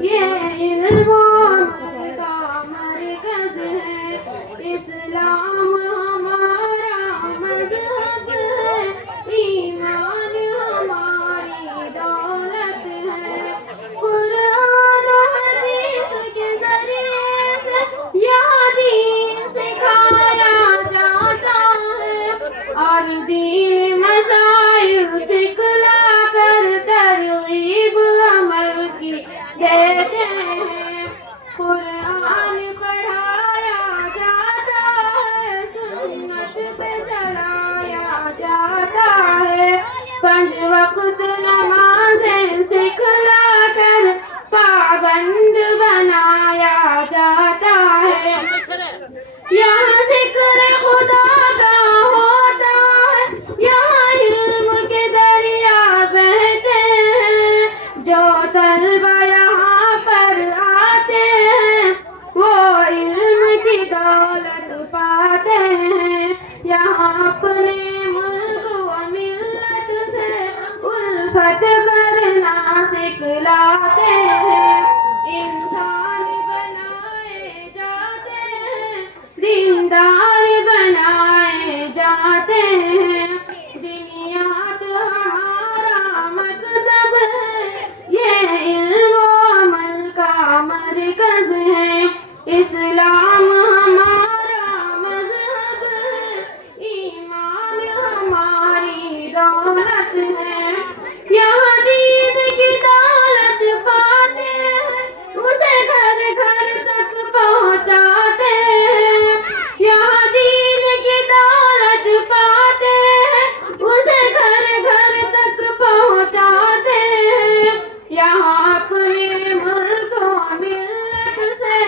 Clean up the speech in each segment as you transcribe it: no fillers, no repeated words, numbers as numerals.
ये इल्म का मरकज़ है इस्लाम हमारा मज़हब है ईमान हमारी दौलत है कुरान हदीस के ज़रिए से यह दीन सिखाया जाता है और दीन मशाइख सिखला कर तरगीब अमल की देते हैं कुरान पढ़ाया जाता है सुन्नत पे चलाया जाता है पंज वक्त नमाज़ें सिखला कर पाबंद बनाया जाता है यहाँ जिक्र खुदा का होता है यहाँ इल्म के दरिया बहते हैं जो तलबा यहाँ पर आते हैं वो इल्म की दौलत पाते हैं यहाँ अपने मुल्क व मिल्लत से उल्फत करना सिखलाते हैं इंसान बनाए जाते हैं दीनदार बनाए जाते हैं दुनियात हमारा मकसद है ये इल्म अमल का मरकज़ है इस्लाम हमारा मज़हब है ईमान हमारी दौलत है यहाँ दीन की दौलत पाते हैं उसे घर घर तक पहुँचाते हैं यहाँ दीन की दौलत पाते हैं उसे घर घर तक पहुँचाते हैं यहाँ अपने मुल्क व मिल्लत से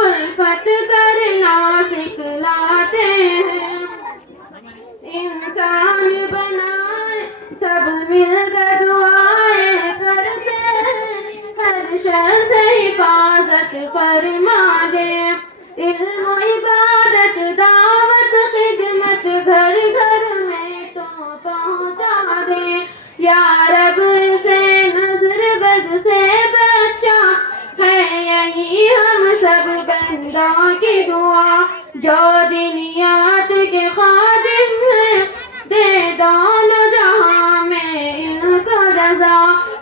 उल्फत करना यही हम सब बंदों की दुआ जो दुनियात के खादिम है, दे दोनों जहां में इनको रजा।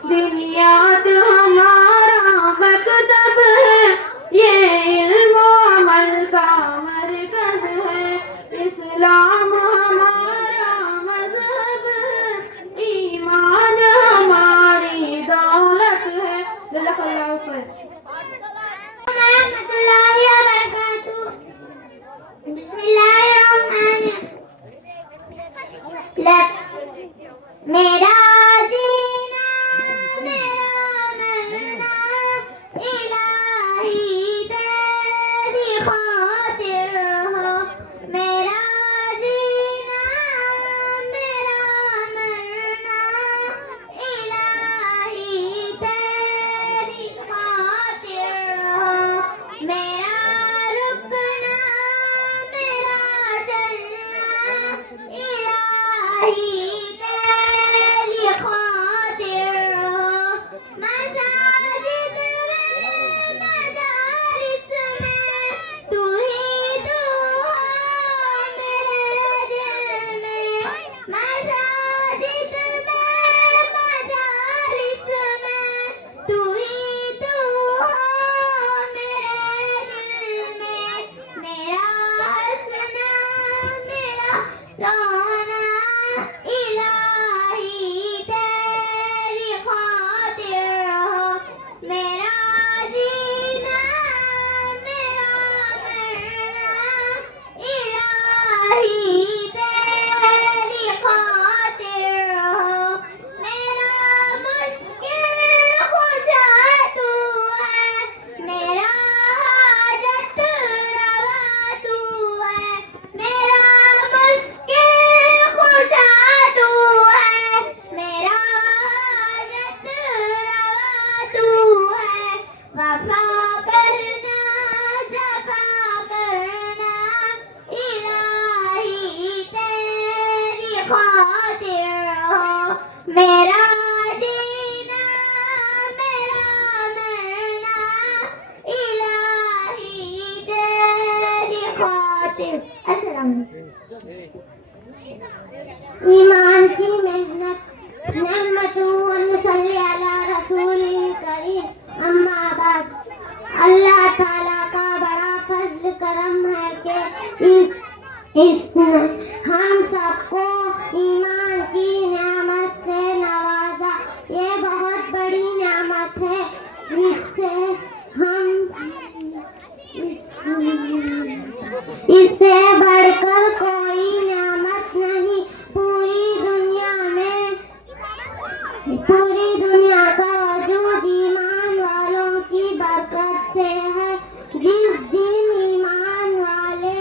दुनियात हमारा मकतब है, ये इल्म व अमल का मरकज है। इस्लाम हमारा मजहब है, ईमान हमारी दौलत है। जज़ाकल्लाहु खैर। मेरा जीना मेरा मरना इलाही तेरी खातिर हो। मेरा जीना मेरा मरना इलाही तेरी खातिर हो। मेरा रुकना मेरा चलना इलाही तेरी खातिर हो। मसाजिद में मजालिस में तू ही तू हो मेरे दिल में। मसाजिद में मजालिस में तू ही तू हो मेरे दिल में। मेरा हंसना मेरा रोना इलाही तेरी खातिर हो। मेरा जीना मेरा मरना इलाही तेरी खातिर हो। मेरा मुश्किल खुदा तू है, मेरा हाजत रवा तू है। मेरा मुश्किल खुदा तू है, मेरा हाजत रवा तू है। वफा करना जफा करना इलाही तेरी खातिर हो। मेरा जीना मेरा मरना इलाही तेरी खातिर। अस्सलाम ईमान की मेहनत नेमतुन सल्ली अला रसूलिल करीम। अम्मा बाद, अल्लाह ताला का बड़ा फजल करम है कि इसने हम सबको ईमान की नेमत से नवाजा। ये बहुत बड़ी नेमत है जिससे हम इससे बढ़कर कोई नेमत नहीं। पूरी दुनिया का वजूद ईमान वालों की बरकत से है। जिस दिन ईमान वाले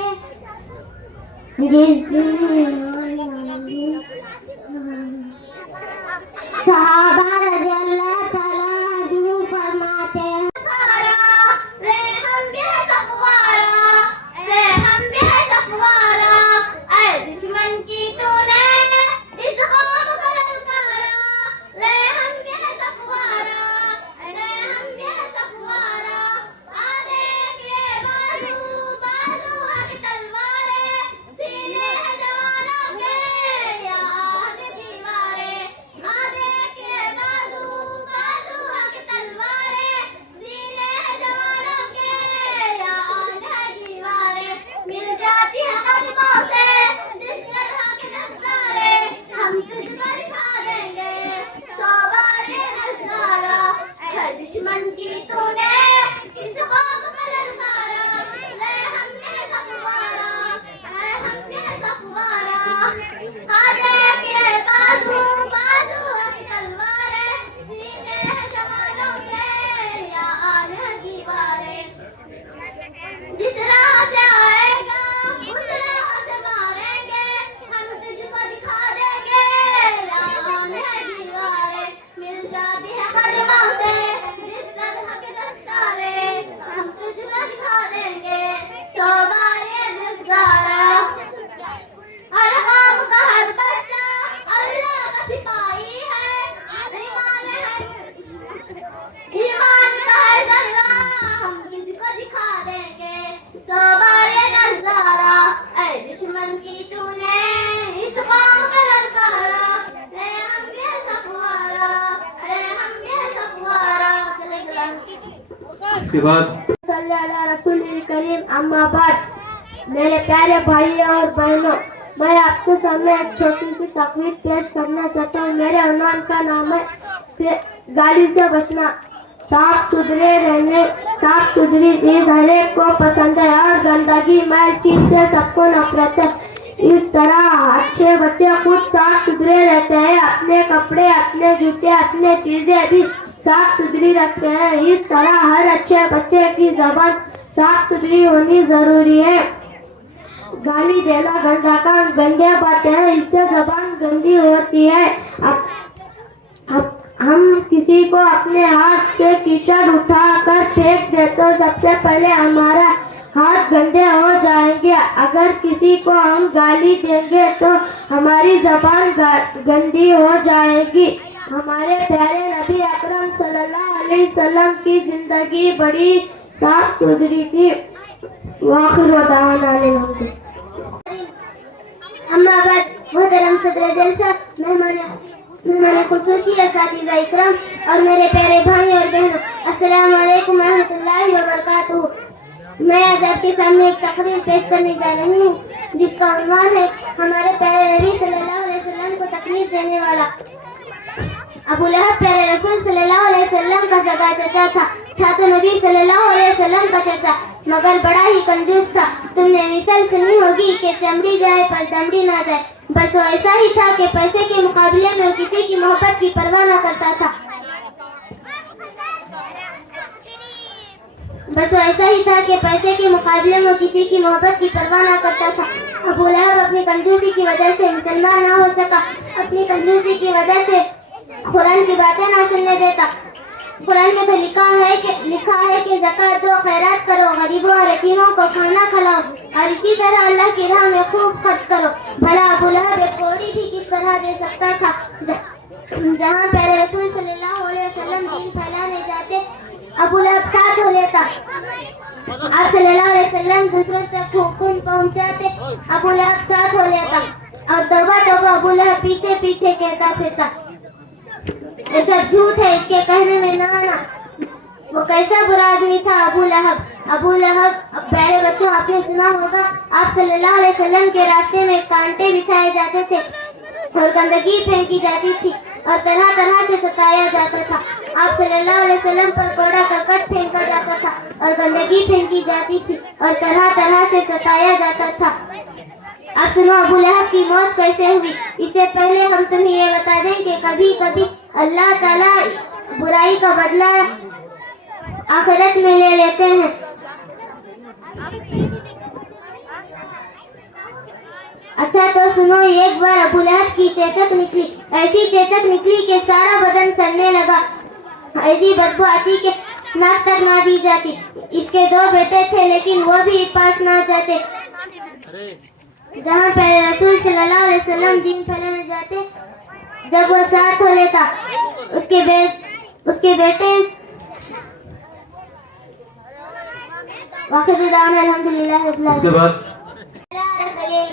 सहाबा रज़ियल्लाहु ताला अन्हु फरमाते हैं, दुश्मन की तूने इस कौम को ललकारा। ले हम के सफवारा, ले हम के सफवारा। आधे के बाजू बाजू हक तलवारे, सीने हैं जवानों के याद दीवारे। आधे के दुश्मन की तूने इस कौम का ललकारा, है हम ये सफवारा, है हम ये सफवारा। उसके बाद रसूल करीम अम्मा बाद। मेरे प्यारे भाइयों और बहनों, मैं आपके सामने एक छोटी सी तकरीर पेश करना चाहता हूँ। मेरे उन्वान का नाम है गाली से बचना। साफ सुथरे रहने, साफ सुथरी चीज हर एक को पसंद है और गंदगी मैल चीज से सबको नफरत है। इस तरह अच्छे बच्चे खुद साफ सुथरे रहते हैं, अपने कपड़े, अपने जूते, अपने चीजें भी साफ सुथरी रखते हैं। इस तरह हर अच्छे बच्चे की जबान साफ सुथरी होनी जरूरी है। गाली देना गंदा काम, गंदे बातें हैं, इससे जबान गंदी होती है। अब हम किसी को अपने हाथ से कीचड़ उठाकर फेंक दे तो सबसे पहले हमारा हाथ गंदे हो जाएंगे। अगर किसी को हम गाली देंगे तो हमारी जबान गंदी हो जाएगी। हमारे प्यारे नबी अकरम सल्लल्लाहु अलैहि वसल्लम की जिंदगी बड़ी साफ सुथरी थी। मोहतरम सदर जलसा, मेहमान खुसूसी असातिज़ा इकराम और मेरे प्यारे भाई और बहनों, अस्सलाम वालेकुम रहमतुल्लाहि व बरकातुहू। मैं आज आपके सामने एक तकरीर पेश करने जा रही हूँ जिसका उन्वान है हमारे प्यारे नबी सल्लल्लाहु अलैहि वसल्लम को तकलीफ देने वाला। अबू लहब प्यारे रसूल सल्लल्लाहु अलैहि वसल्लम का सगा चाचा था तो नबी सल्लल्लाहु अलैहि वसल्लम का चाचा, मगर बड़ा ही कंजूस था। तुमने मिसाल सुनी होगी कि चमड़ी जाए पर दमड़ी ना जाए। बस वो ऐसा ही था कि पैसे के मुकाबले में किसी की मोहब्बत की परवाह न करता था। बस वो ऐसा ही था कि पैसे के मुकाबले में किसी की मोहब्बत की परवाह न करता था। अबू लहब अपनी कंजूसी की वजह से मुसलमान ना हो सका। अपनी कंजूसी की वजह से कुरान की बातें ना सुनने देता। कुरान में तो लिखा है कि ज़कात दो, खैरात करो, गरीबों और यतीमों को खाना खिलाओ और इसी तरह अल्लाह की राह में खूब खर्च करो। भला अबू लहब एक कौड़ी भी किस तरह दे सकता था। जहाँ प्यारे रसूल सल्लल्लाहु अलैहि वसल्लम दीन फैलाने जाते, अबू लहब साथ हो लेता। आप सल्लल्लाहु अलैहि वसल्लम दूसरों तक हुक्म पहुँचाते, अबू लहब साथ हो लेता और तौबा तौबा अबू लहब पीछे पीछे कहता फिरता। ये सब झूठ है, इसके कहने में ना आना। वो कैसा बुरा आदमी था अबू लहब। अबू लहब, प्यारे बच्चों, आपने सुना होगा आप सल्लल्लाहु अलैहि वसल्लम के रास्ते में कांटे बिछाए जाते थे और गंदगी फेंकी जाती थी और तरह तरह से सताया जाता था। आप सल्लल्लाहु अलैहि वसल्लम पर कूड़ा करकट फेंका जाता था और गंदगी फेंकी जाती थी और तरह तरह से सताया जाता था। अब सुनो अबू लहब की मौत कैसे हुई। इससे पहले हम तुम्हें ये बता दें कि कभी कभी अल्लाह ताला बुराई का बदला आखिरत में ले लेते हैं। अच्छा तो सुनो, एक बार अबू लहब की चेचक निकली। ऐसी चेचक निकली कि सारा बदन सड़ने लगा। ऐसी बदबू आती कि नाक तक ना दी जाती। इसके दो बेटे थे लेकिन वो भी पास ना जाते। जहाँ प्यारे रसूल सल्लल्लाहु अलैहि वसल्लम दीन फैलाने जाते, जब वो साथ हो लेता, उसके बेटे अल्हम्दुलिल्लाह रब्बिल आलमीन।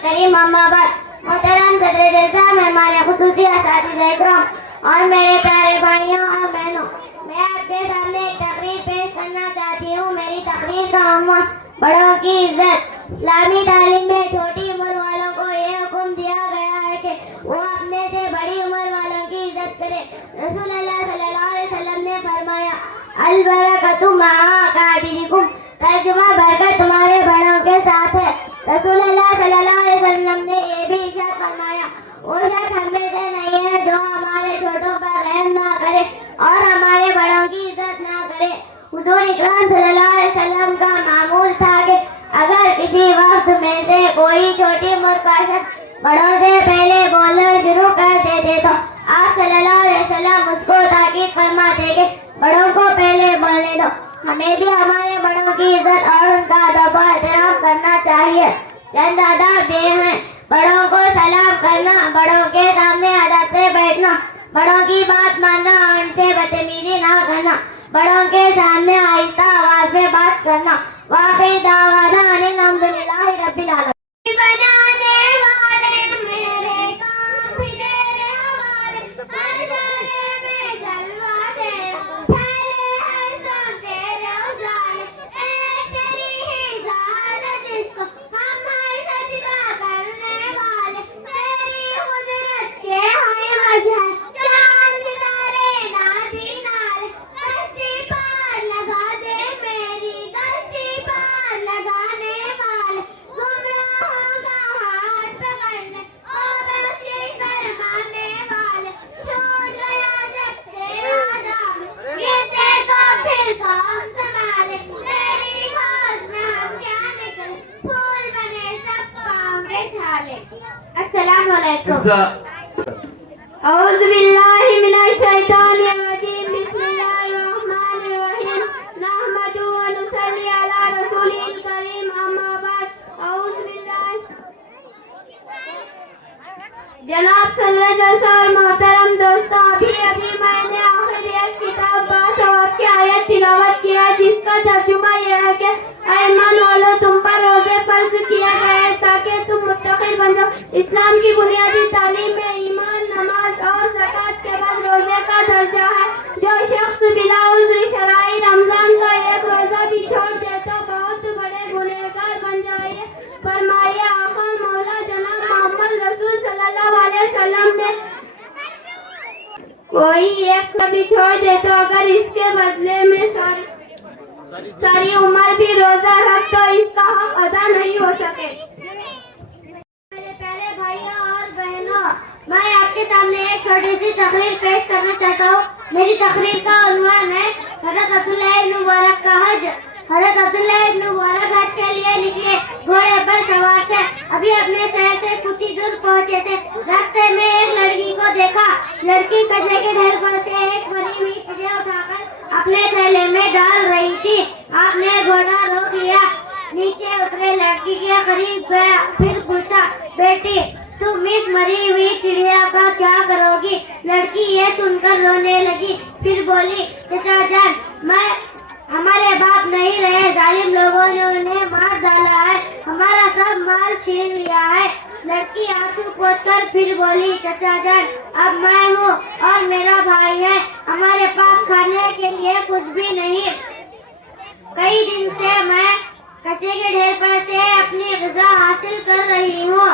करीम अम्मा बाद। मोहतरम सदर जलसा, मेहमान खुसूसी असातिज़ा इकराम और मेरे प्यारे भाइयों और बहनों, मैं आपके सामने एक तकरीर पेश करना चाहती हूँ। मेरी तकरीर का उन्वान बड़ों की इज्जत। इस्लामी तालीम में छोटी उम्र वालों को ये हुक्म दिया गया है कि वो अपने से बड़ी उम्र वालों की इज्जत करें। रसूलुल्लाह सल्लल्लाहु अलैहि वसल्लम ने फरमाया, अल बरकतु मआ काबिरिकुम, तर्जुमा बरकत तुम्हारे बड़ों के साथ है। रसूलुल्लाह सल्लल्लाहु अलैहि वसल्लम ने ये भी इरशाद फरमाया, वो शख्स हम में से नहीं है जो हमारे छोटों पर रहम ना करे और हमारे बड़ों की इज्जत ना करे। हुजूर इकराम सल्लल्लाहु अलैहि वसल्लम का मामूल था कि अगर किसी वक्त में से कोई छोटी उम्र का शख्स बड़ों से पहले बोलना शुरू कर देते तो आप सल्लल्लाहु अलैहि वसल्लम उसको ताकीद फरमाते कि बड़ों को पहले बोलने दो। हमें भी हमारे बड़ों की इज्जत और उनका अदब और एहतराम करना चाहिए। चंद आदाब ये हैं: बड़ों को सलाम करना, बड़ों के सामने अदब से बैठना, बड़ों की बात मानना और उनसे बदतमीजी ना करना, बड़ों के सामने आहिस्ता आवाज में बात करना। वाक़ई दावाना अनिल हम्दुलिल्लाहि रब्बिल आलमीन। बनाने वाले, मेरे काम भी तेरे हवाले, हर गाने में जलवा तेरा, फैले हर सौ तेरे उजाले, एक तेरी ही जान जिसको हम है सजदा करने वाले, तेरी कुदरत के है वजह, चांद सितारे नाजी नाले, कश्ती पार लगा दे मेरी, कश्ती पार लगाने वाले, गुमराहों का हाथ पकड़ने, ओ बख्शिश फरमाने वाले, छू गया जब तेरा दाम, गिरते तो फिर कौन संभाले, तेरी गोद में हम क्या निकले, फूल बने सब पाँव के छाले। अस्सलाम वालेकुम। औज़ु बिल्लाहि मिनश शैतानिर रजीम, बिस्मिल्लाहिर रहमानिर रहीम, नहमदुहु व नुसल्ली अला रसूलिल करीम, अम्मा बाद, औज़ु बिल्लाहि। जनाब सदर जलसा और मोहतरम दोस्तों, अभी मैंने आखिर एक किताब बासवाब की आयत तिलावत किया, जिसका तर्जुमा यह है कि ईमान वालों, तुम पर रोजे फर्ज किया गया है ताकि तुम मुत्तकी बन जाओ। इस्लाम की बुनियादी तालीम में ईमान, नमाज और ज़कात के बाद रोजे का दर्जा है। जो शख्स बिला उज़्र शरई रमजान का एक रोजा भी छोड़ दे तो बहुत बड़े गुनहगार बन जाए। फरमाया आका मौला जनाब मोहम्मद रसूल सल्लल्लाहु अलैहि वसल्लम ने, कोई एक कभी छोड़ दे तो अगर इसके बदले में सारी उम्र भी रोजा रख तो इसका हक अदा नहीं हो सके। मेरे प्यारे भाइयों और बहनों, मैं आपके सामने एक छोटी सी तकरीर पेश करना चाहता हूँ। मेरी तकरीर का उन्वान है हज़रत अब्दुल्लाह इब्न मुबारक का हज। हज़रत अब्दुल्लाह इब्न मुबारक हज के लिए निकले, घोड़े पर सवार थे। अभी अपने शहर से कुछ ही दूर पहुँचे थे। रास्ते में एक लड़की को देखा। लड़की कचरे के ढेर पर से एक मरी हुई चिड़िया उठाकर अपने थैले में डाल रही थी। आपने घोड़ा रोक लिया, नीचे उतरे, लड़की के करीब गया, फिर पूछा, बेटी तुम इस मरी हुई चिड़िया का क्या करोगी? लड़की ये सुनकर रोने लगी, फिर बोली, चचा जान, हमारे बाप नहीं रहे, जालिम लोगों ने उन्हें मार डाला है, हमारा सब माल छीन लिया है। लड़की आंसू पोंछकर फिर बोली, चचा जान, अब मैं हूँ और मेरा भाई है, हमारे पास खाने के लिए कुछ भी नहीं। कई दिन से मैं कचरे के ढेर पर से अपनी ग़िज़ा हासिल कर रही हूँ।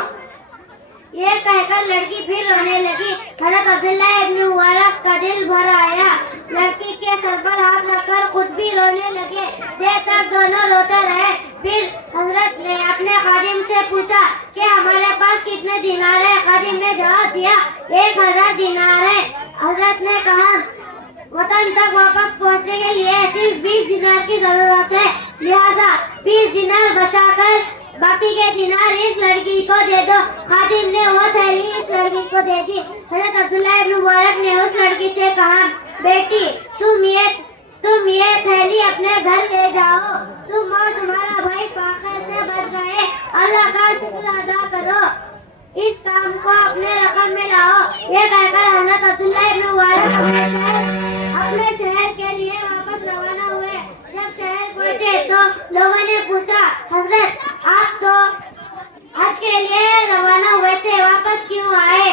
ये कहकर लड़की फिर रोने लगी। हज़रत अब्दुल्लाह इब्न मुबारक का दिल भर आया। लड़की के सर पर हाथ रखकर खुद भी रोने लगे। देर तक दोनों रोते रहे। फिर हज़रत ने अपने खादिम से पूछा कि हमारे पास कितने दिनार है? खादिम ने जवाब दिया, 1000 दिनार है। हज़रत ने कहा, वतन तक वापस पहुंचने के लिए सिर्फ 20 दिनार की जरूरत है, लिहाजा 20 दिनार बचाकर बाकी के दिनार इस लड़की को दे दो। खादिम ने वो थैली इस लड़की को दे दी। हज़रत अब्दुल्लाह इब्न मुबारक ने उस लड़की से कहा, बेटी तुम ये थैली अपने घर ले जाओ, तुम और तुम्हारा भाई फाक़े से बच गए, अल्लाह का शुक्र अदा करो, इस काम को अपने रकम में लाओ। ये कहकर हज़रत अब्दुल्लाह इब्न मुबारक अपने शहर के लिए वापस रवाना हुए। जब शहर पहुंचे तो लोगों ने पूछा, हज़रत आप तो हज के लिए रवाना हुए थे, वापस क्यों आए?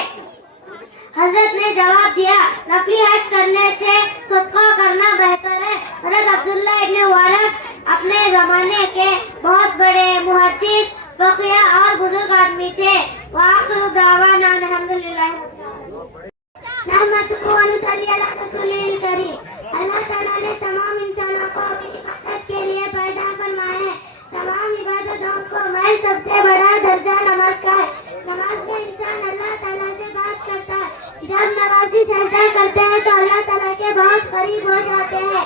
हज़रत ने जवाब दिया, नफली हज करने से सदका करना बेहतर है। हज़रत अब्दुल्लाह इब्न मुबारक अपने ज़माने के बहुत बड़े मुहद्दिस, फ़क़ीह और बुजुर्ग आदमी थे। वाक़िअ दावाना अल्हम्दुलिल्लाह। नहमदुहु व नुसल्ली अला रसूलिल करीम। अल्लाह ताला ने तमाम इंसानों को अपनी इबादत के लिए पैदा फरमाया है। तमाम इबादतों को मैं सबसे बड़ा दर्जा नमाज का है। नमाज में इंसान अल्लाह ताला से बात करता है। जब नमाजी सजदा करते हैं तो अल्लाह ताला के बहुत करीब हो जाते हैं।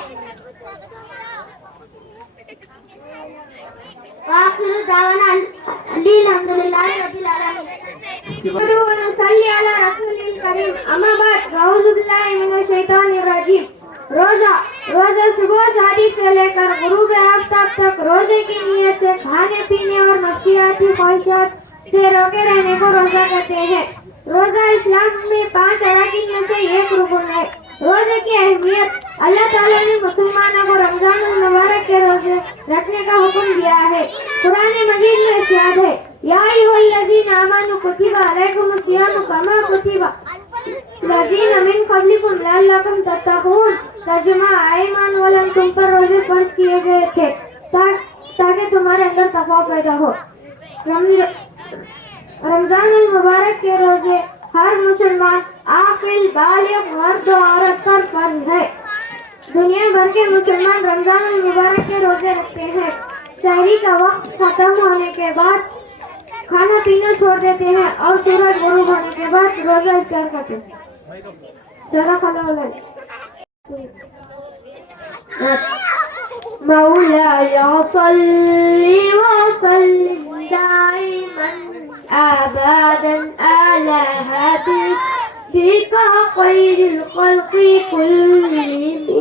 वाक़िअ दावाना अल्हम्दुलिल्लाह रब्बिल आलमीन। रोजा सुबह शादी से लेकर गुरूब आफ्ताब तक रोजे की नियत से खाने पीने और नफ्सियाती ख्वाहिशात से रोके रहने को रोजा कहते हैं। रोजा इस्लाम में 5 अरकान में से एक रुकन है। रोजे की अहमियत। अल्लाह ताला ने मुसलमानों को रमजान मुबारक के रोजे रखने का हुक्म दिया है। कुरान मजीद में इरशाद है, या अय्युहल्लज़ीना आमनू कुतिबा अलैकुमुस्सियामु कमा कुतिबा लज़ीना मिन क़ब्लिकुम लअल्लकुम तत्तक़ून। तर्जुमा, ईमान वालों, तुम पर रोजे फर्ज किए गए थे ताकि तुम्हारे अंदर तक़वा पैदा हो। रमजान मुबारक के रोजे हर मुसलमान आकिल बालिग मर्द और औरत पर फर्ज है। दुनिया भर के मुसलमान रमजान मुबारक के रोजे रखते हैं। सहरी का वक्त खत्म होने के बाद खाना पीना छोड़ देते हैं और सूरज गुरूब होने के बाद रोजा इफ्तार करते हैं। मौलाया सल्ली व सल्लिम दाइमन अबदन अला हबीबिका खैरिल खल्क़ि कुल्लिहिम।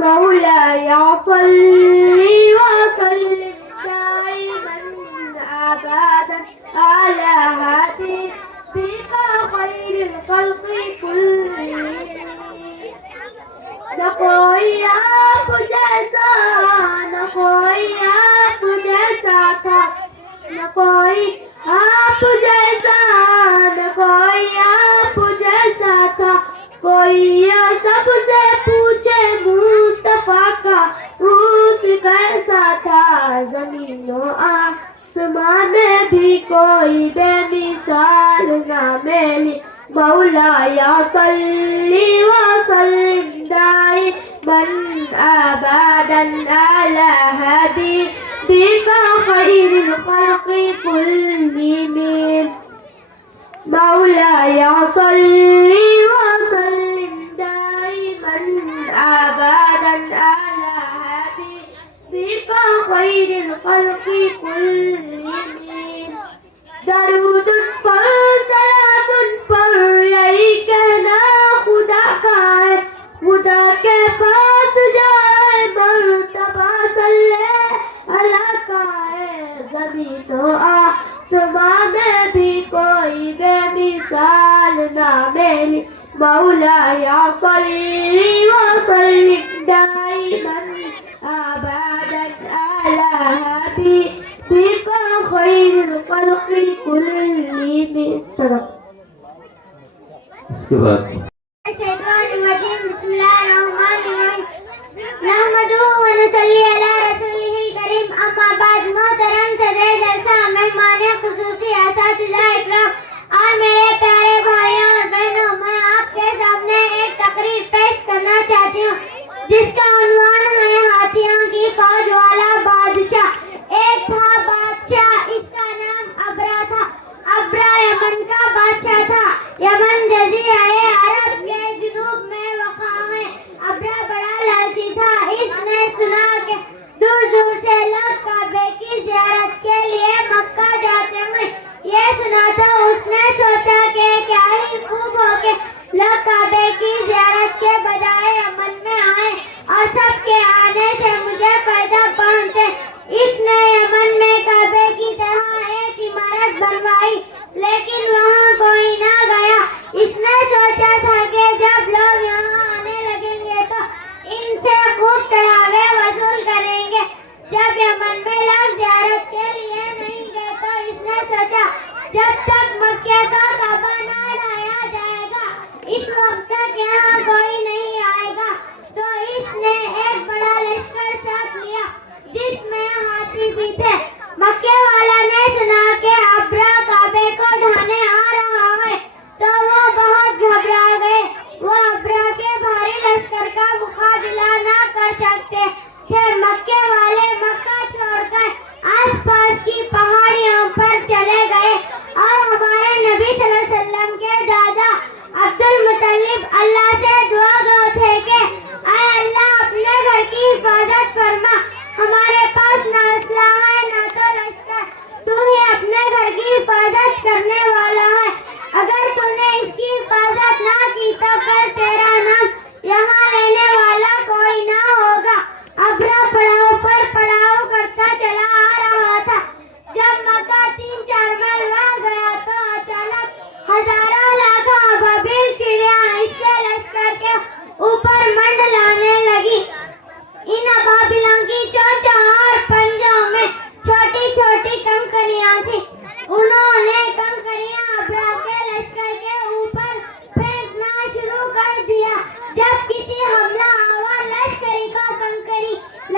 मौलाया सल्ली व सल्लिम दाइमन अबदन अला हबीबिका खैरिल खल्क़ि कुल्लिहिम। न कोई आप जैसा, न कोई आप जैसा था, न कोई आप जैसा, न कोई आप जैसा था। कोई सबसे पूछे मुस्तफा का रूप कैसा था। जमीनों आसमां में भी कोई बेमिसाल ना मिली। मौलाया सल्ली व सल्लिम दाइमन अबदन अला हबीबिका खैरिल खल्क़ि कुल्लिहिम। मौलाया सल्ली व सल्लिम दाइमन अबदन अला हबीबिका खैरिल खल्क़ि कुल्लिहिम। दरूद पर सलातुन पर यही कहना खुदा का है। खुदा के पास जाए मर्तबा सल्ले अला का है। ज़मीनों आसमां में भी कोई बेमिसाल ना मिली। मौलाया सल्ली व सल्लिम दाइमन अबदन अला हबीबिका खैरिल खल्क़ि कुल्लिहिम। इसके बाद और मेरे प्यारे भाइयों और बहनों, मैं आपके सामने एक तकरीर पेश करना चाहती हूँ जिसका उन्वान है हाथियों की फौज वाला बादशाह। एक था बादशाह, इसका नाम अबरा था। अबरा यमन का बादशाह था। यमन जजीरा अरब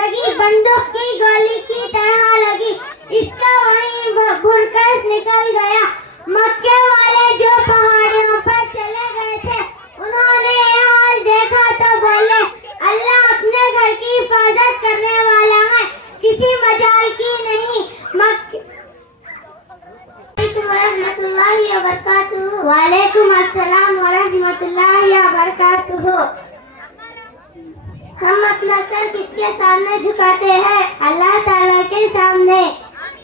लगी बंदूक की गोली की तरह लगी। इसका वहीं भुरकस निकल गया। मक्के वाले जो पहाड़ियों पर चले गए थे, उन्होंने यह हाल देखा तो बोले, अल्लाह अपने घर की हिफाजत करने वाला है, किसी मजाल की नहीं। वालेकुम अस्सलाम वरहमतुल्लाहि वबरकातुहू। हम अपना सर किसके सामने झुकाते हैं? अल्लाह ताला के सामने।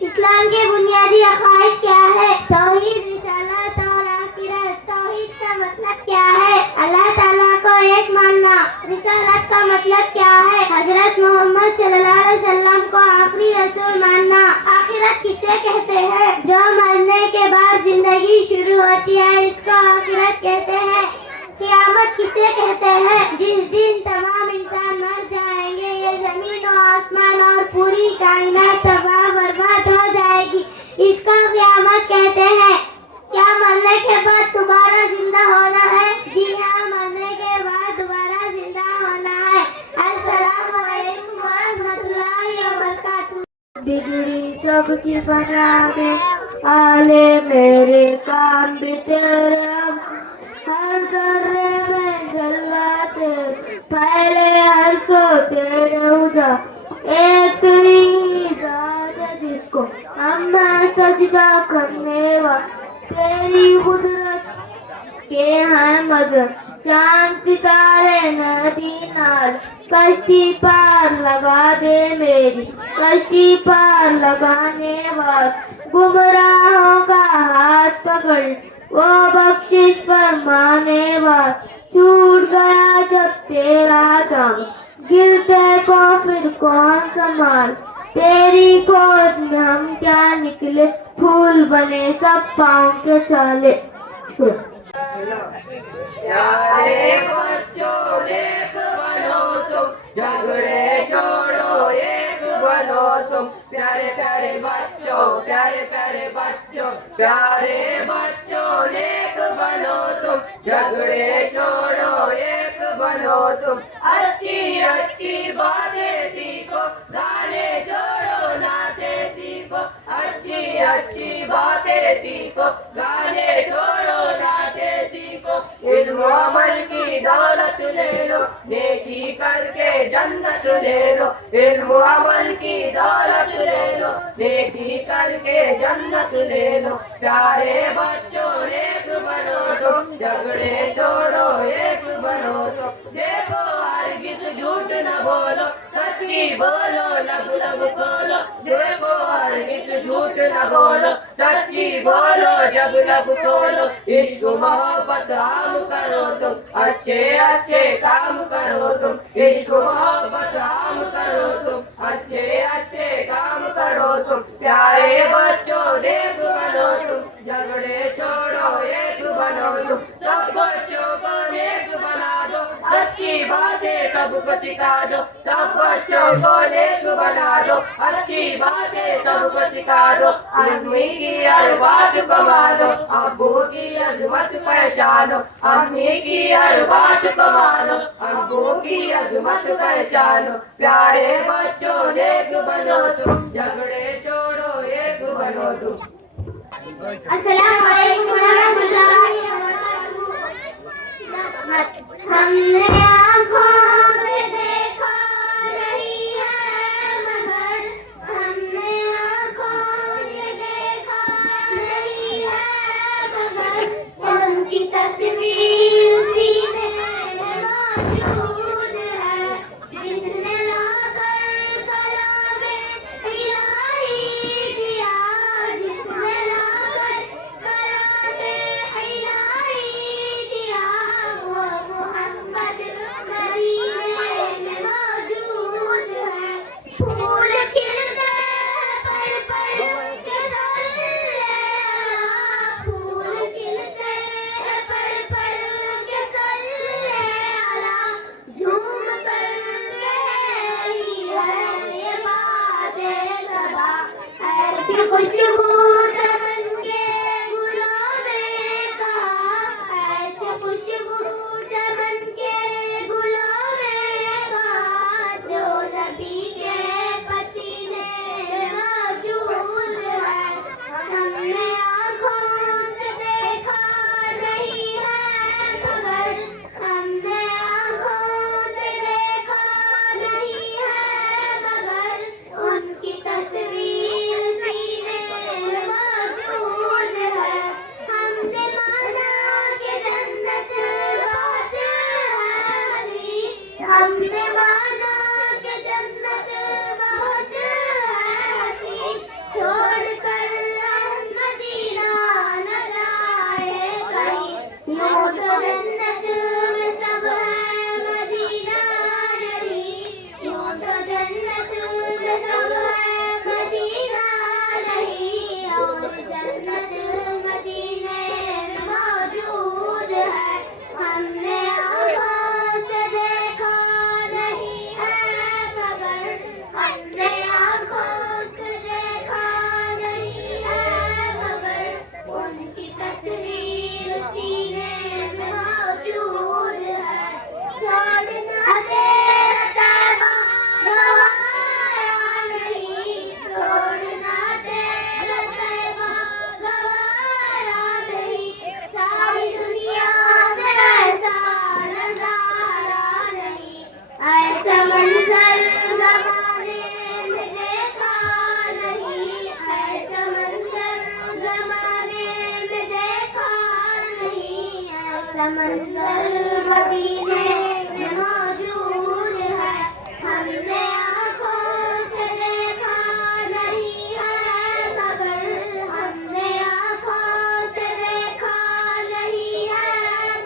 इस्लाम के बुनियादी अकायद क्या है? तौहीद, रिसालत और आखिरत। तौहीद का मतलब क्या है? अल्लाह ताला को एक मानना। रिसालत का मतलब क्या है? हजरत मोहम्मद सल्लल्लाहु अलैहि वसल्लम को आखिरी रसूल मानना। आखिरत किसे कहते हैं? जो मरने के बाद जिंदगी शुरू होती है, इसको आखिरत कहते हैं। क़यामत किसे कहते हैं? जिस दिन तमाम इंसान मर जाएंगे, ये जमीन और आसमान और पूरी कायनात तबाह बर्बाद हो जाएगी, इसको क़यामत कहते हैं। क्या मरने के बाद दोबारा जिंदा होना है? जी हाँ, मरने के बाद दोबारा जिंदा होना है। अस्सलामु अलैकुम वरहमतुल्लाहि वबरकातुहू। बिगड़ी सबकी बना दे आले मेरे काम भी तेरे, हर जर्रे में जल्लाते पहले हर को तेरे उजा, एक तेरी जात जिसको हम सजदा करने वाले, तेरी कुदरत के हैं मगर चांद सितारे नदी नाल, कश्ती पार लगा दे मेरी, कश्ती पार लगाने वाल, गुमराहों का हाथ पकड़ वो बख्शिश फरमाने वाल, छूट गया जब तेरा काम, गिरते को फिर कौन संभाल, तेरी गोद में हम क्या निकले, फूल बने सब पाँव के चाले। प्यारे बच्चों एक बनो तुम, झगड़े छोड़ो एक बनो तुम, प्यारे प्यारे बच्चों, प्यारे प्यारे बच्चों, प्यारे बच्चों एक बनो तुम, झगड़े छोड़ो एक बनो तुम, अच्छी अच्छी बातें सीखो, गाने छोड़ो नाते सीखो, अच्छी अच्छी बातें सीखो, गाने छोड़ो नाते सीखो, इल्म अमल की दौलत ले लो, नेकी करके जन्नत ले लो, इल्म अमल की दौलत ले लो, नेकी करके जन्नत ले लो, प्यारे बच्चों एक बनो तुम, झगड़े छोड़ो एक बनो तुम, देखो हरगिज़ झूठ न बोलो, सच्ची बोलो लब लब खोलो, देखो हरगिज़ झूठ न बोलो, सच्ची बोलो जब लब खोलो, इश्क मोहब्बत आम करो तुम, अच्छे अच्छे काम करो तुम, इश्क मोहब्बत आम करो तुम, अच्छे अच्छे काम करो तुम, प्यारे बच्चों एक बनो तुम, झगड़े छोड़ो एक बनो तुम, सब बच्चों को नेक बना दो, अच्छी बातें सबको सिखा दो, सब बच्चों को नेक बना दो, अच्छी बातें सबको सिखा दो, अम्मी की हर बात को मानो, अब्बू की अजमत पहचानो, अम्मी की हर बात को मानो, अब्बू की अजमत पहचानो, प्यारे बच्चों नेक बनो तुम, झगड़े छोड़ो एक बनो तुम। अस्सलामु अलैकुम वरहमतुल्लाहि वबरकातुहू। हमने आँखों से देखा नहीं है मगर, हमने आँखों से देखा नहीं है मगर, उनकी तस्वीर सीने में मौजूद है, जिसने लाकर कलामे इलाही दिया, जिसने लाकर कलामे इलाही दिया, वो मोहम्मद मंजर मदीने में मौजूद है, हमने आँखों से देखा नहीं है मगर, हमने आँखों से देखा नहीं है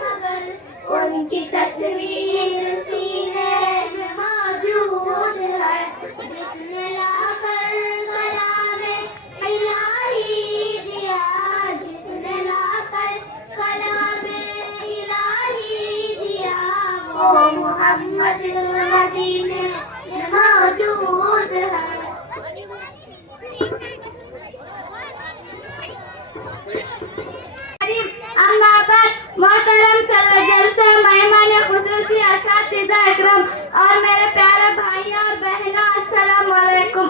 मगर, उनकी तस्वीर सीने में मौजूद है, जिसने लाकर कलामे इलाही दिया, जिसने लाकर कलामे इलाही दिया, वो मोहम्मद मदीने में मौजूद है। अम्माबाद मोहतरम जलसा मेहमान खुसूसी असातिज़ा इकराम और मेरे प्यारे भाइयों और बहनों, अस्सलाम वालेकुम।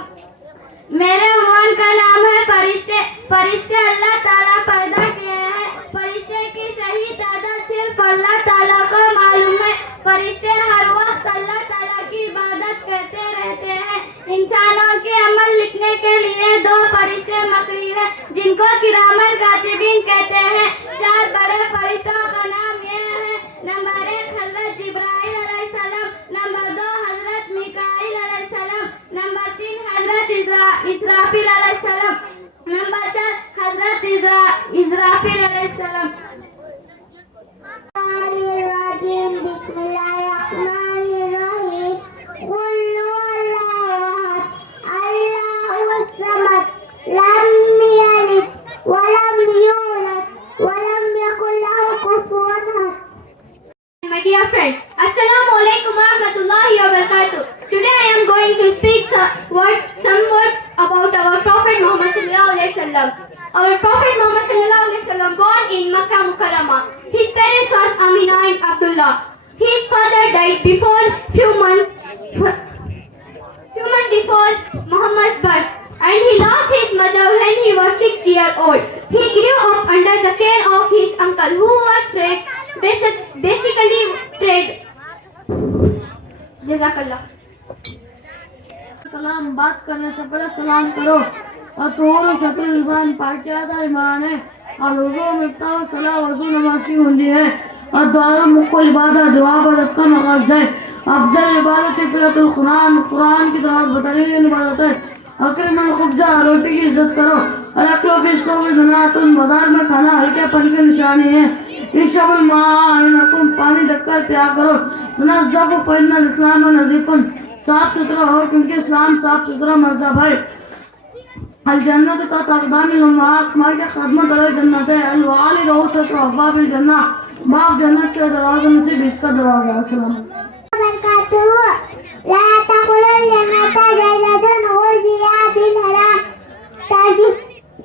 मेरे उन्वान का नाम है फरिश्ते। फरिश्ते अल्लाह ताला पैदा किए हैं। फरिश्ते की सही तादाद सिर्फ अल्लाह ताला को मालूम है। फरिश्ते हर वक्त अल्लाह ताला की इबादत करते रहते हैं। इंसानों के अमल लिखने के लिए दो फरिश्ते मकरूर हैं, जिनको किरामन कातिबीन कहते हैं। चार बड़े फरिश्तों का नाम यह है: नंबर 1 हजरत जिब्राइल अलैहिस्सलाम, नंबर 2 हजरत मिकाईल अलैहिस्सलाम, नंबर 3 हजरत इस्राफील अलैहिस्सलाम, नंबर 4 हजरत इस्राफील अलैहिस्सलाम। My dear friends, Assalamu alaikum wa rahmatullahi wa barakatuh. Today I am going to speak some words about our Prophet Muhammad sallallahu alaihi wasallam. Our Prophet Muhammad sallallahu alaihi wasallam born in Makkah Mukarramah. His parents was Amina and Abdullah. His father died before few months before Muhammad's birth, and he lost his mother when he was 6 years old. He grew up under the care of his uncle, who was basically trade. Jazakallah. सलाम बात करने से पहले सलाम करो और तोहर शक्ल ईमान पाकिज़ा ईमान है और रोज़ो मिफ्ता व सलाह वज़ू नमाज की होती है और दुआ मुक़्बल इबादत दुआ इबादत का मक़सद है। अफजल इबादत क़िराअतुल कुरान, कुरान की तरफ बेहतरीन इबादत है। अकरमल खुब्ज़ा, रोटी की इज्जत करो। और अक्लो फिश जनातुन, बाजार में खाना हल्के पन की निशानी है। इशबुल माइनकुम, पानी ढककर पिया करो। मुनज़्ज़फ़ु फ़इन्नल इस्लाम नज़ीफ़ुन, साफ सुथरा हो क्योंकि इस्लाम साफ सुथरा मजहब है। अल जन्नत का तक़दामिल उम्महात, माँ के खदमत वाले जन्नत है। अल वालिद औसत अब्वाबिल जन्नत, बाप जन्नत के दरवाज़ों में से बीच का दरवाज़ा। अस्सलाम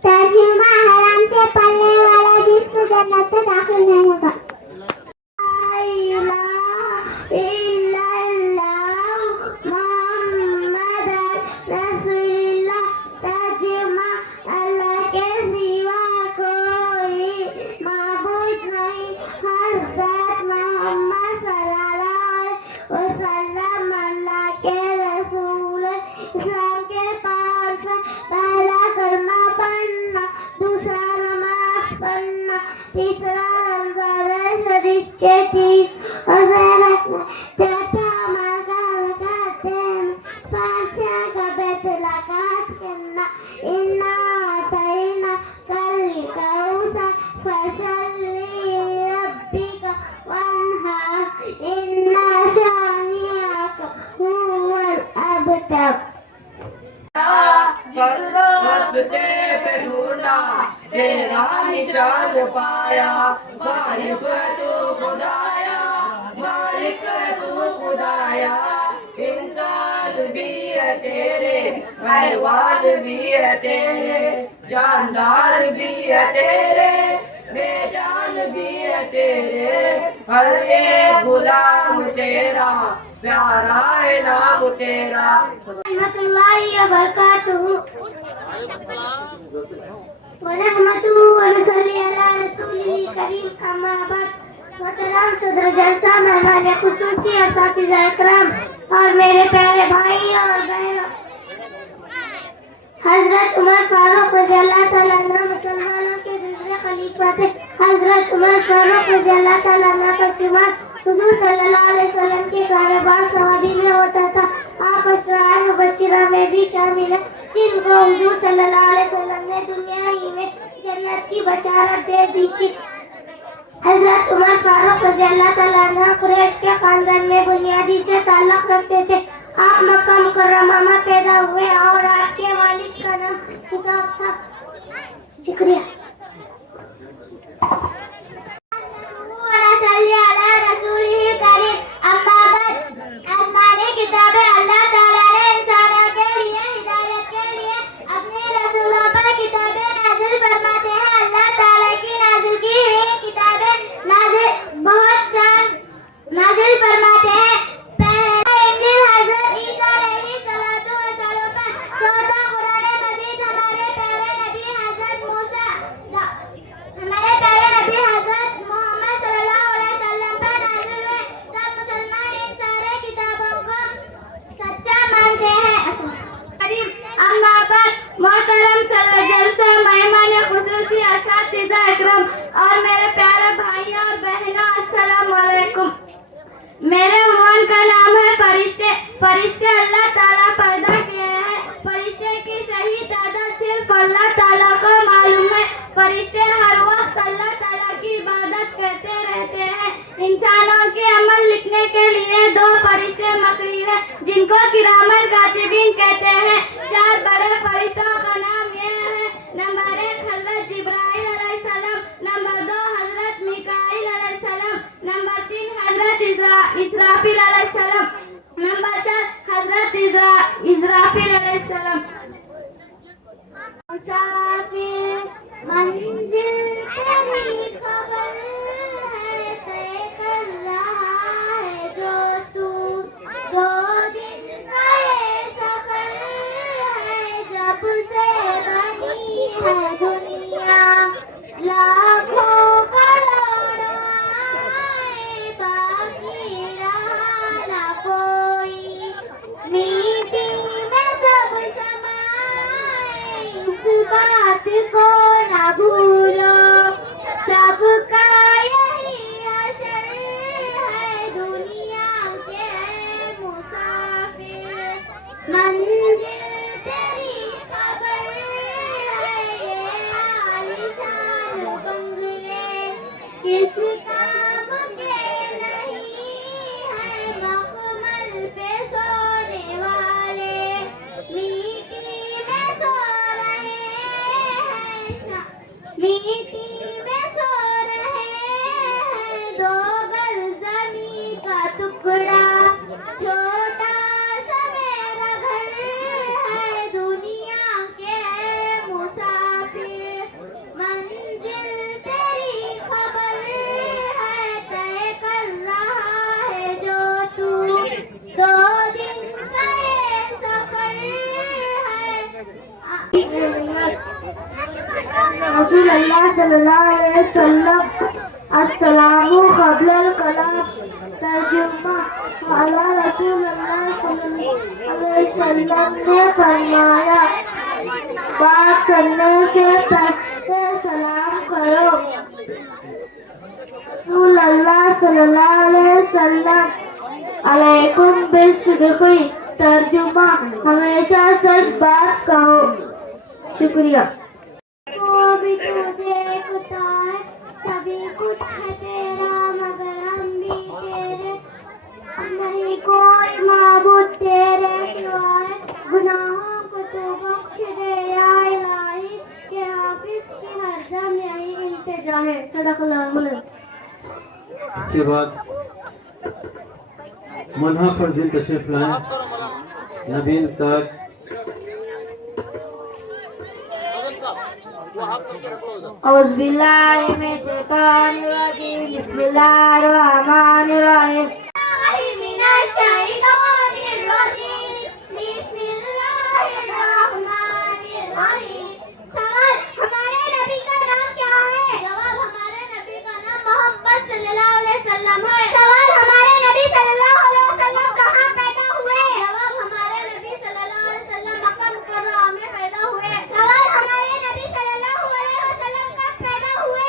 तर्जुमा हराम से पढ़ने वाला जिसको जन्नत में दाखिल नहीं होगा। रास्ते पे ढूंढा तेरा निशान पाया, मालिक तू खुदाया, मालिक तू खुदाया। इंसान भी है तेरे, हैवान भी है तेरे, जानदार भी है तेरे, बेजान भी है तेरे। हर एक गुलाम तेरा, प्यारा है नाम तेरा। और मेरे प्यारे भाई और बहनों, हजरत उमर फारूक रज़ियल्लाहु ताला अन्हु मुसलमानों के दूसरे खलीफा थे। हजरत उमर फारूक रज़ी अल्लाह ताला अन्हु का शुमार हुजूर सल्लल्लाहु अलैहि वसल्लम के कारोबार सवारी में होता था। आप अशराए मुबश्शिरा में भी शामिल है, जिनको हुजूर सल्लल्लाहु अलैहि वसल्लम ने दुनिया ही में जन्नत की बशारत दे दी थी। हजरत उमर फारूक रज़ी अल्लाह ताला अन्हु कुरैश के खानदान में बुनियादी से ताल्लुक रखते थे। आप मक्का मुकर्रमा में पैदा हुए और आपके वालिद का नाम हिसाब था। शुक्रिया। किताबें अल्लाह ताला ने इंसानों के लिए हिदायत के लिए अपने रसूलों पर किताबें नाज़िल फरमाते हैं। अल्लाह ताला की नाज़िल की हुई किताबें बहुत नाज़िल फरमाते हैं। पहला इंजील हज़रत ईसा अलैहिस्सलातु वस्सलाम पर, चौथा कुरान मजीद हमारे प्यारे नबी हज़रत मोहम्मद सल्लल्लाहु अलैहि वसल्लम पर नाज़िल हुए। सब मुसलमान इन सारे किताबों को सच्चा मानते हैं। अम्मा बाद मोहतरम जलसा मेहमान खुसूसी असातिज़ा इकराम और मेरे प्यारे भाइयों और बहनों, अस्सलाम वालेकुम। मेरे उन्वान का नाम है फरिश्ते। फरिश्ते अल्लाह ताला पैदा किए हैं। फरिश्ते की सही तादाद सिर्फ अल्लाह ताला को मालूम है। फरिश्ते हर वक्त अल्लाह ताला की इबादत करते रहते हैं। इंसानों के अमल लिखने के लिए दो फरिश्ते मकरूर हैं, जिनको किरामन कातिबीन कहते हैं। चार बड़े फरिश्तों का नाम यह है। नंबर 1 हजरत जिब्राइल अलैहिस्सलाम, नंबर 2 हजरत मिकाईल अलैहिस्सलाम, नंबर 3 हजरत इस्राफील अलैहिस्सलाम, नंबर 4 हजरत इस्राफील अलैहिस्सलाम। मुसाफिर मंजिल तेरी खबर है, तय कर रहा है जो तू, 2 दिन का ये सफर है जब से बनी है दुनिया। लाखों करोड़ों आए, बाकी रहा ना कोई, मीठी में सब समाए, इस बात को ना भूलो। सबका यही अशर है, दुनिया के मुसाफिर, मंजिल तेरी खबर है, ये आलीशान बंगले किस काम के नहीं है, मखमल पे सोने वाले मीठी में सो रहे हैं, मीठी में सो रहे हैं। 2 गज ज़मीं का टुकड़ा, छोटा सा मेरा घर है, दुनिया के मुसाफिर, मंजिल तेरी खबर है, तय कर रहा है जो तू, 2 दिन का ये सफर है। रसूलुल्लाह सल्लल्लाहु अलैहि वसल्लम अस्सलामु क़ब्लल कलाम। तर्जुमा आला रसूलुल्लाह सल्लल्लाहु अलैहि वसल्लम ने फरमाया, बात करने से पहले सलाम करो। रसूलुल्लाह सल्लल्लाहु अलैहि वसल्लम अलैकुम बिस्सिद्क़ी। तर्जुमा हमेशा सच बात कहो। शुक्रिया। वो भी तू देखता है, सभी कुछ है तेरा मगर हम भी तेरे, नहीं कोई माबूद तेरे सिवा है, गुनाहों को तू बख्श दे या इलाही, के हाफिज की हरदम यही इल्तिजा है। सदक़ल्लाहुल अज़ीम। इसके बाद मन्हा पर दिल तशरीफ लाएं नबील ताज। औज़ु बिल्लाहि मिनश शैतानिर रजीम, बिस्मिल्लाहिर रहमानिर रहीम। मिनश शैतानिर रजीम, बिस्मिल्लाहिर रहमानिर रहीम। सवाल, हमारे नबी का नाम क्या है? जवाब, हमारे नबी का नाम मोहम्मद सल्लल्लाहु अलैहि वसल्लम है। सवाल, हमारे नबी सल्लल्लाहु अलैहि वसल्लम कहाँ पैदा हुए? जवाब, हमारे नबी सल्लल्लाहु अलैहि वसल्लम मक्का मुकर्रमा में पैदा हुए। सवाल, हमारे नबी सल्लल्लाहु अलैहि वसल्लम कब पैदा हुए?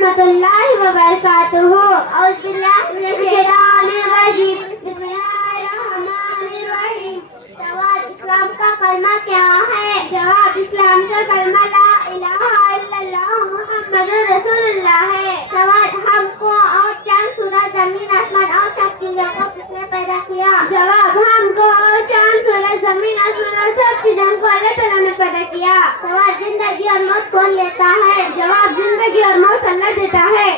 रहमतुल्लाहि व बरकातुहू। औज़ु बिल्लाहि मिनश शैतानिर रजीम। बिस्मिल्लाहिर्रहमानिर्रहीम। जवाब इस्लाम का कलमा क्या है? जवाब इस्लाम का कलमा ला इलाहा इल्लल्लाह मुहम्मदुर रसूलुल्लाह है। जवाब हमको और चांद सूरज जमीन आसमान और सब चीजों को किसने पैदा किया? जवाब हमको और चांद सूरज जमीन आसमान और सब चीजों को अल्लाह ताला ने पैदा किया। जवाब जिंदगी और मौत कौन लेता है? जवाब जिंदगी और मौत अल्लाह देता है।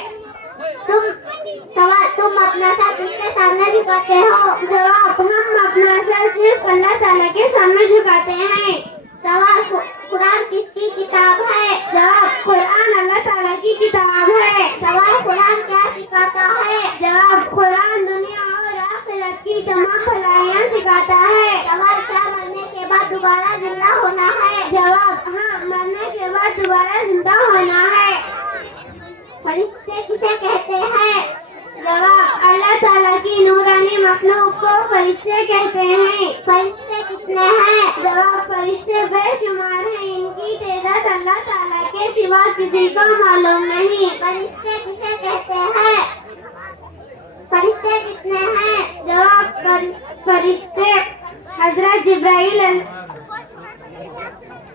तुम अपना सर किसके सामने झुकाते हो? जवाब हम अपना सर सिर्फ अल्लाह ताला के सामने झुकाते हैं। जवाब कुरान किसकी किताब है? जवाब कुरान अल्लाह ताला की किताब है। जवाब कुरान क्या सिखाता है? जवाब कुरान दुनिया और आखिरत की तमाम भलाइयाँ सिखाता है। जवाब क्या मरने के बाद दोबारा जिंदा होना है? जवाब हाँ, मरने के बाद दोबारा जिंदा होना है। फरिश्ते किसे कहते हैं? जवाब अल्लाह ताला की नूरानी मखलूक को फरिश्ते कहते हैं। फरिश्ते कितने हैं? जवाब फरिश्ते बेशुमार हैं, इनकी तादाद अल्लाह ताला के सिवा किसी को मालूम नहीं। फरिश्ते किसे कहते हैं? फरिश्ते कितने हैं? जवाब फरिश्ते हजरत जिब्राइल।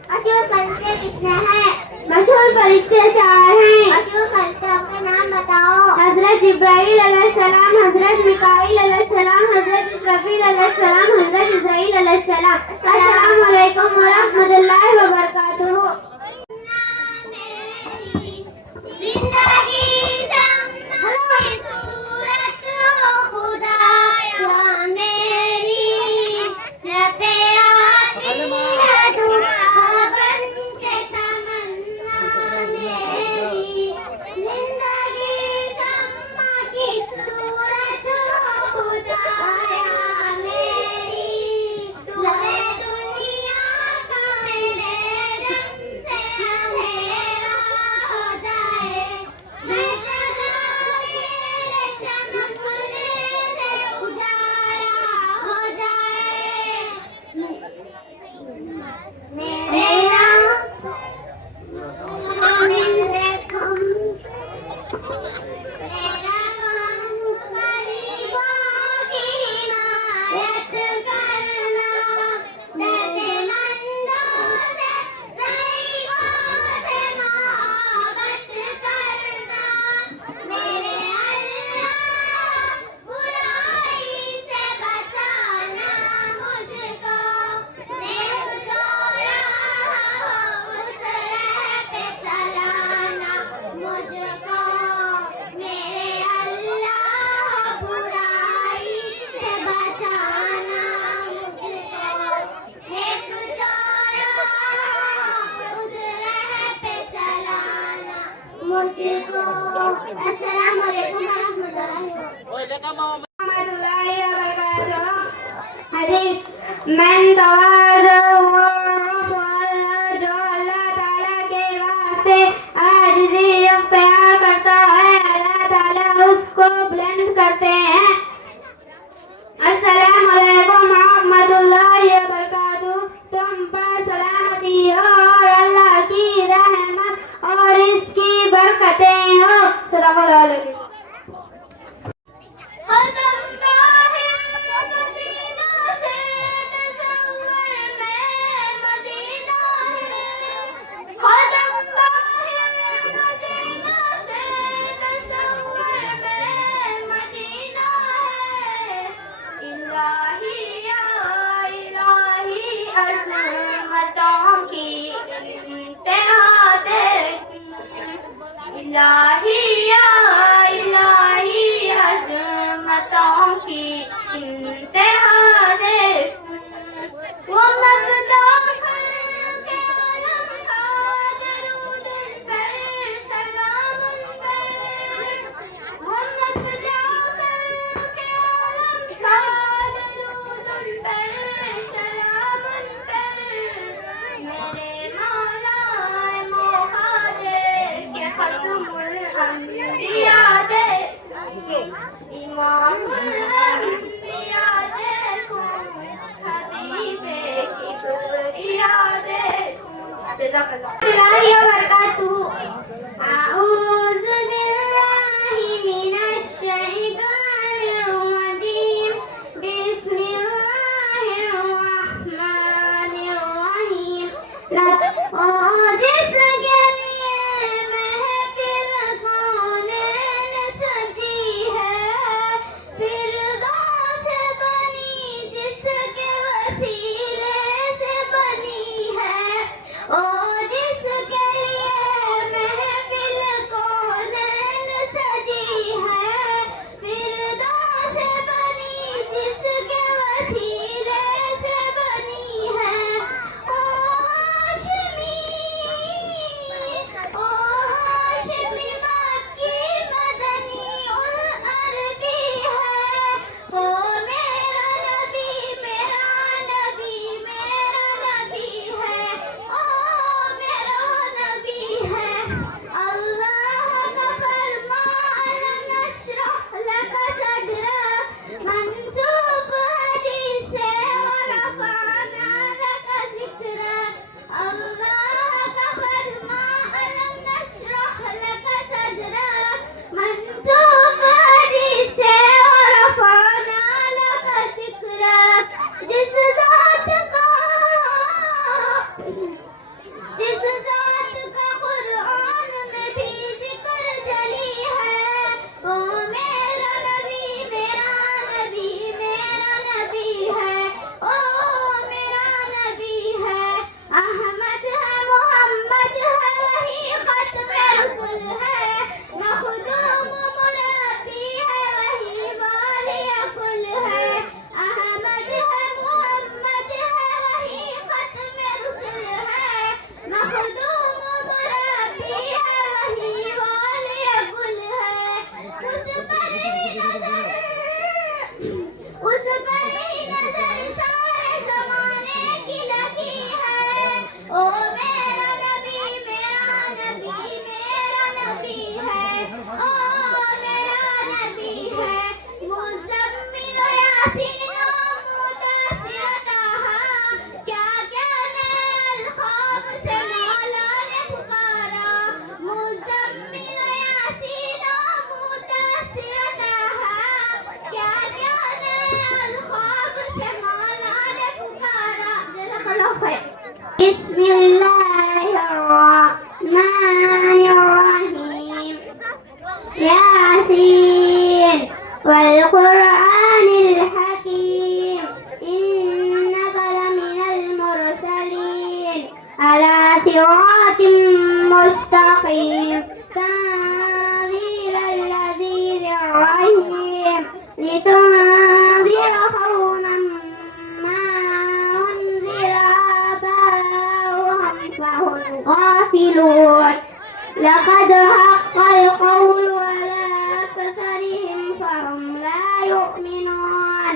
मशहूर फरिश्ते कितने हैं? मशहूर फरिश्ते 4 हैं। मशहूर फरिश्तों के नाम बताओ। हजरत जिब्राइल अलैहिस्सलाम, हजरत मिकाईल अलैहिस्सलाम, हजरत इसराफील अलैहिस्सलाम, हजरत इस्राईल अलैहिस्सलाम। अस्सलामु अलैकुम व रहमतुल्लाहि व बरकातुहू। मैं तवाज़ो जो अल्लाह ताला के वास्ते आजिज़ी इख्तियार करता है, अल्लाह ताला उसको बुलंद करते हैं। अस्सलामु अलैकुम व रहमतुल्लाहि व बरकातुहू। तुम पर सलामती हो और अल्लाह की रहमत और इसकी बरकतें हो। सल्लल्लाहु अलैहि वसल्लम। बिस्मिल्लाहिर्रहमानिर्रहीम यासीन वल कुरआनिल हकीम इन्नका लमिनल मुरसलीन अला सिरातिम मुस्तकीम तंज़ीलल अज़ीज़िर रहीम लितुनज़िर क़ौमन मा उनज़िर आबाउहुम फहुम गाफ़िलून लक़द हक़्क़ल क़ौलु अला अक्सरिहिम फहुम ला युमिनून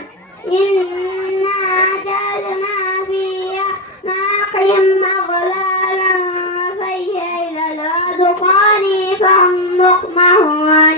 इन्ना जअलना फ़ी अ'नाक़िहिम अग़लालन फ़हिय इलल अज़क़ानि फहुम मुक़महून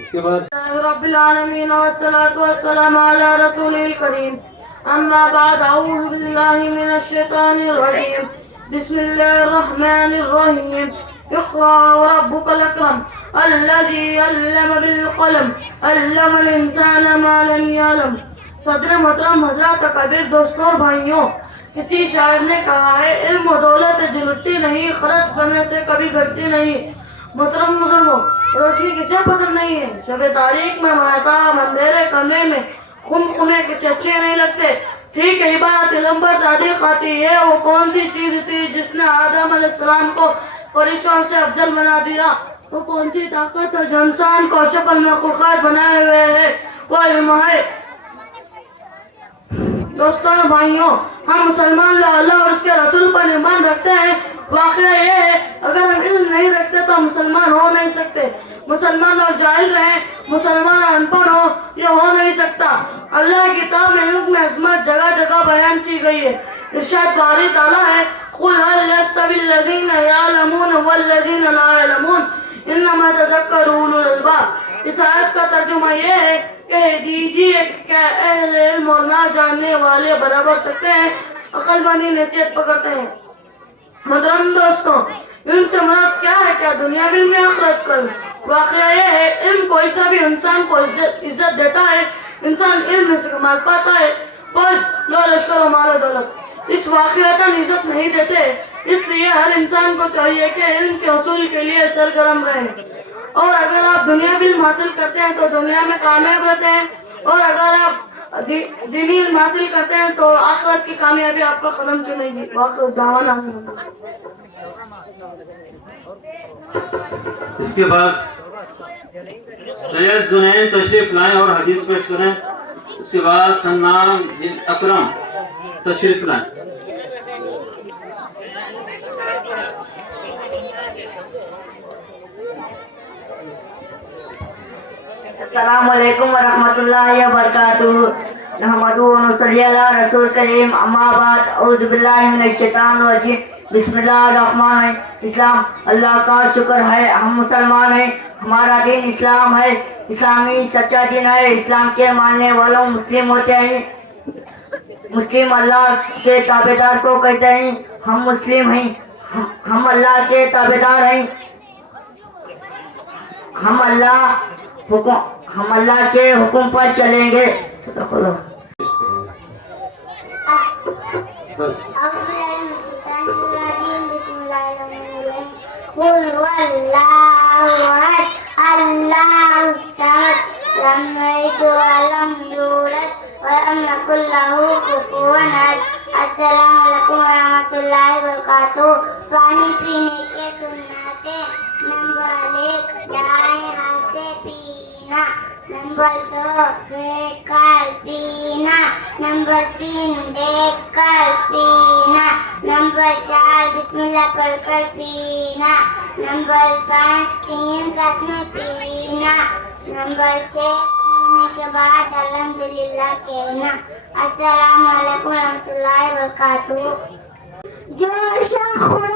इसके बाद रब्बिल आलमीन वस्सलातु वस्सलामु अला रसूलिल करीम अम्मा बाद अऊज़ु बिल्लाहि मिनश शैतानिर रजीम बिस्मिल्लाहिर रहमानिर रहीम इक़रा वरब्बुकल अकरम अल्लज़ी अल्लम बिल क़लम अल्लमल इंसाना मा लम यअलम। सदर मोहतरम हज़रात कबीर दोस्तों और भाइयों, किसी शायर ने कहा है इल्म और दौलत जुलती नहीं, खर्च करने से कभी घटती नहीं। मोहतरम बुजुर्गों, रोशनी किसे पसंद नहीं है? शब तारीख में महताब अंधेरे कमरे में खुमे किसे अच्छे नहीं लगते। ठीक है, इबादत इल्म पर तारीख आती है। वो कौन सी चीज थी जिसने आदम अलैहिस्सलाम को फरिश्तों से अफजल बना दिया? वो कौन सी ताकत है जो इंसान को अशरफुल मखलूक़ात बनाए हुए है? वो इल्म है। दोस्तों और भाइयों, हम मुसलमान अल्लाह और उसके रसूल पर ईमान रखते हैं। वाक़या ये है, अगर हम इल्म नहीं रखते तो मुसलमान हो नहीं सकते। मुसलमान और जाहिल रहे, मुसलमान और अनपढ़ हो, ये हो नहीं सकता। अल्लाह की किताब में इल्म में अज़मत जगह जगह बयान की गई है। इरशाद बारी ताला है, कुल हल यस्तविल लज़ीना यअलमून वल्लज़ीना ला यअलमून इन्नमा यतज़क्करू उलुल अलबाब। इस आयत का तर्जुमा ये है, कह दीजिए क्या अहले इल्म और ना जानने वाले बराबर सकते हैं? अक्लमंदी नसीहत पकड़ते हैं। मोहतरम दोस्तों, इल्म से मरद क्या है? क्या दुनिया भी में आखिरत कर? वाक़या ये है, इल्म कोई सा भी इंसान को इज्जत देता है। इंसान इल्म से कमाल पाता है। पर लो लश्कर और माल दौलत इस वाक़यातन इज्जत नहीं देते। इसलिए हर इंसान को चाहिए कि इल्म के उसूल के लिए सरगर्म रहें। और अगर आप दुनिया भी हासिल करते हैं तो दुनिया में कामयाब रहते हैं, और अगर आप दीनी इल्म हासिल करते हैं तो आखिरत की कामयाबी आपका कदम चुनेगी। इसके बाद सैयद जुनैन तशरीफ लाएं और हदीस पेश करें। इसके बाद सन्नाम बिन अकरम तशरीफ लाएं। अस्सलामु अलैकुम वरहमतुल्लाहि वबरकातुहू। नहमदुहु व नुसल्ली अला रसूल करीम, अम्मा बाद, औज़ु बिल्लाहि मिनश शैतानिर रजीम, बिस्मिल्लाहिर्रहमानिर्रहीम। इस्लाम अल्लाह का शुक्र है, हम मुसलमान हैं। हमारा दीन इस्लाम है, इस्लामी सच्चा दीन है। इस्लाम के मानने वालों मुस्लिम होते हैं। मुस्लिम अल्लाह के ताबेदार को कहते हैं। हम मुस्लिम हैं, हम अल्लाह के ताबेदार हैं। हम अल्लाह के हुक्म पर चलेंगे। अस्सलामुअलैकुम रहमतुल्लाहि वबरकातुहू। पानी पीने के सुन्नतें। नंबर 1, दाएं हाथ से पीना। नंबर 2, देखकर पीना। नंबर 3, देखकर पीना। नंबर 4, बिस्मिल्लाह पढ़कर पीना। नंबर 5, 3 रत्न पीना। नंबर 6, के बाद अल्हम्दुलिल्लाह कहना। अस्सलाम वालेकुम रहमतुल्लाहि व बरकातहू। जो शख्स